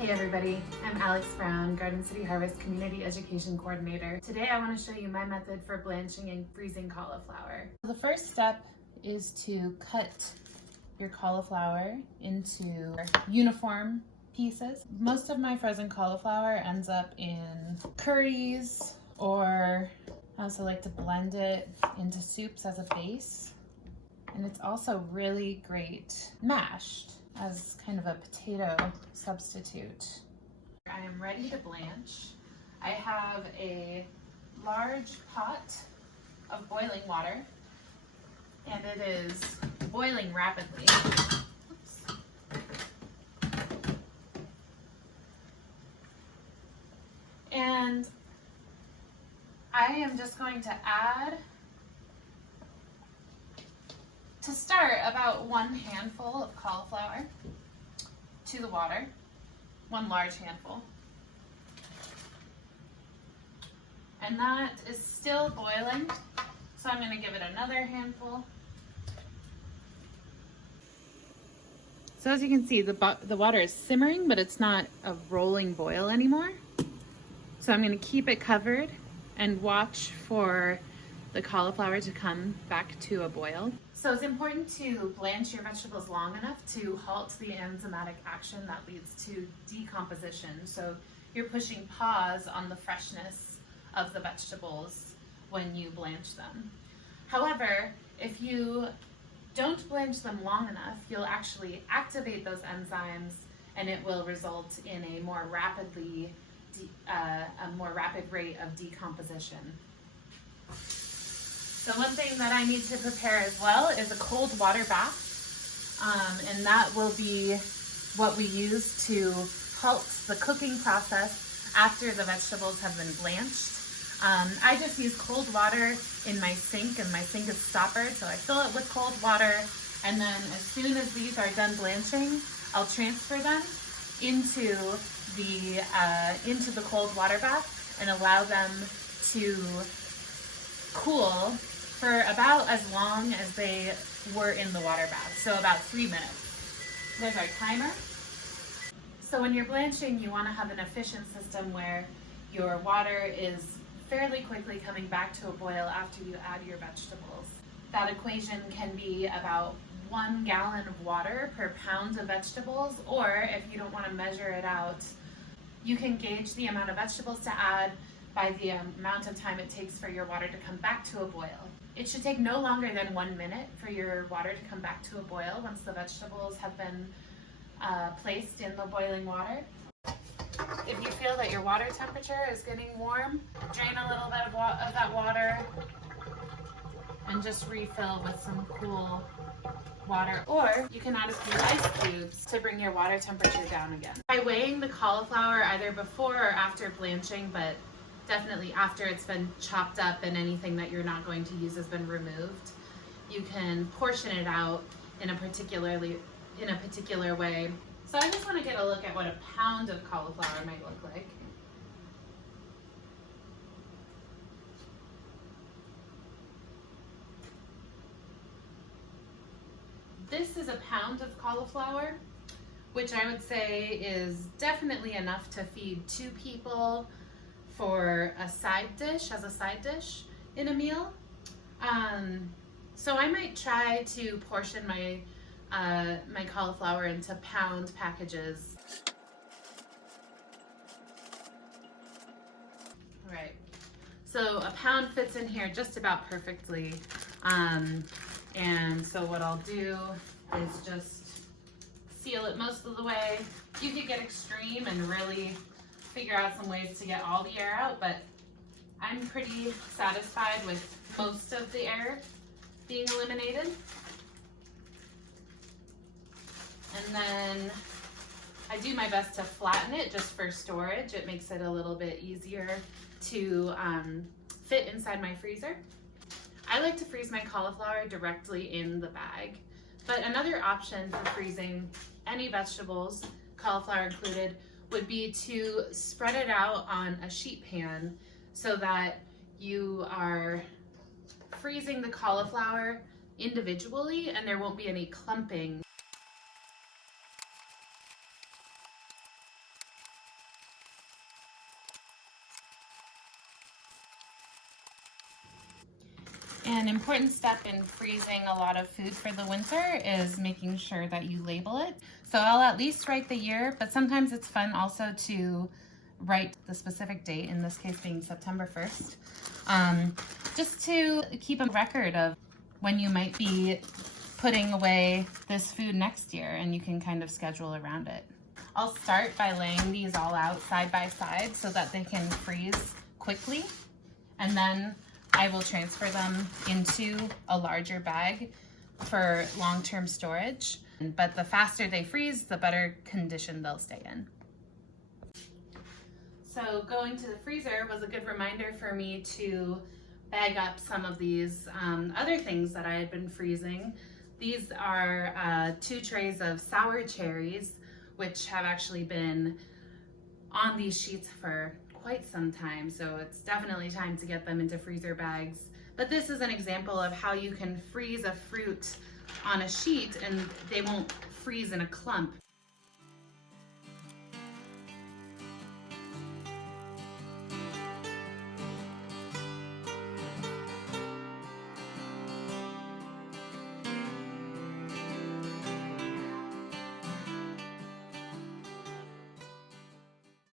Hey everybody, I'm Alex Brown, Garden City Harvest Community Education Coordinator. Today I want to show you my method for blanching and freezing cauliflower. The first step is to cut your cauliflower into uniform pieces. Most of my frozen cauliflower ends up in curries, or I also like to blend it into soups as a base. And it's also really great mashed as kind of a potato substitute. I am ready to blanch. I have a large pot of boiling water, and it is boiling rapidly. Oops. And I am just going to add, to start, about 1 handful of cauliflower to the water, 1 large handful. And that is still boiling, so I'm going to give it another handful. So as you can see, the water is simmering, but it's not a rolling boil anymore. So I'm going to keep it covered and watch for the cauliflower to come back to a boil. So it's important to blanch your vegetables long enough to halt the enzymatic action that leads to decomposition. So you're pushing pause on the freshness of the vegetables when you blanch them. However, if you don't blanch them long enough, you'll actually activate those enzymes, and it will result in a more rapid rate of decomposition. So one thing that I need to prepare as well is a cold water bath, and that will be what we use to halt the cooking process after the vegetables have been blanched. I just use cold water in my sink, and my sink is stoppered, so I fill it with cold water, and then as soon as these are done blanching, I'll transfer them into the cold water bath and allow them to cool for about as long as they were in the water bath, so about 3 minutes. There's our timer. So when you're blanching, you want to have an efficient system where your water is fairly quickly coming back to a boil after you add your vegetables. That equation can be about 1 gallon of water per pound of vegetables, or if you don't want to measure it out, you can gauge the amount of vegetables to add by the amount of time it takes for your water to come back to a boil. It should take no longer than 1 minute for your water to come back to a boil once the vegetables have been placed in the boiling water. If you feel that your water temperature is getting warm, drain a little bit of that water and just refill with some cool water, or you can add a few ice cubes to bring your water temperature down again. By weighing the cauliflower either before or after blanching, but definitely after it's been chopped up and anything that you're not going to use has been removed, you can portion it out in a particular way. So I just want to get a look at what a pound of cauliflower might look like. This is a pound of cauliflower, which I would say is definitely enough to feed 2 people for a side dish, in a meal. So I might try to portion my my cauliflower into pound packages. All right, so a pound fits in here just about perfectly. And so what I'll do is just seal it most of the way. You could get extreme and really figure out some ways to get all the air out, but I'm pretty satisfied with most of the air being eliminated. And then I do my best to flatten it just for storage. It makes it a little bit easier to fit inside my freezer. I like to freeze my cauliflower directly in the bag, but another option for freezing any vegetables, cauliflower included, would be to spread it out on a sheet pan so that you are freezing the cauliflower individually and there won't be any clumping. An important step in freezing a lot of food for the winter is making sure that you label it. So I'll at least write the year, but sometimes it's fun also to write the specific date, in this case being September 1st, just to keep a record of when you might be putting away this food next year, and you can kind of schedule around it. I'll start by laying these all out side by side so that they can freeze quickly, and then I will transfer them into a larger bag for long-term storage. But the faster they freeze, the better condition they'll stay in. So going to the freezer was a good reminder for me to bag up some of these other things that I had been freezing. These are 2 trays of sour cherries, which have actually been on these sheets for quite some time, so it's definitely time to get them into freezer bags. But this is an example of how you can freeze a fruit on a sheet and they won't freeze in a clump.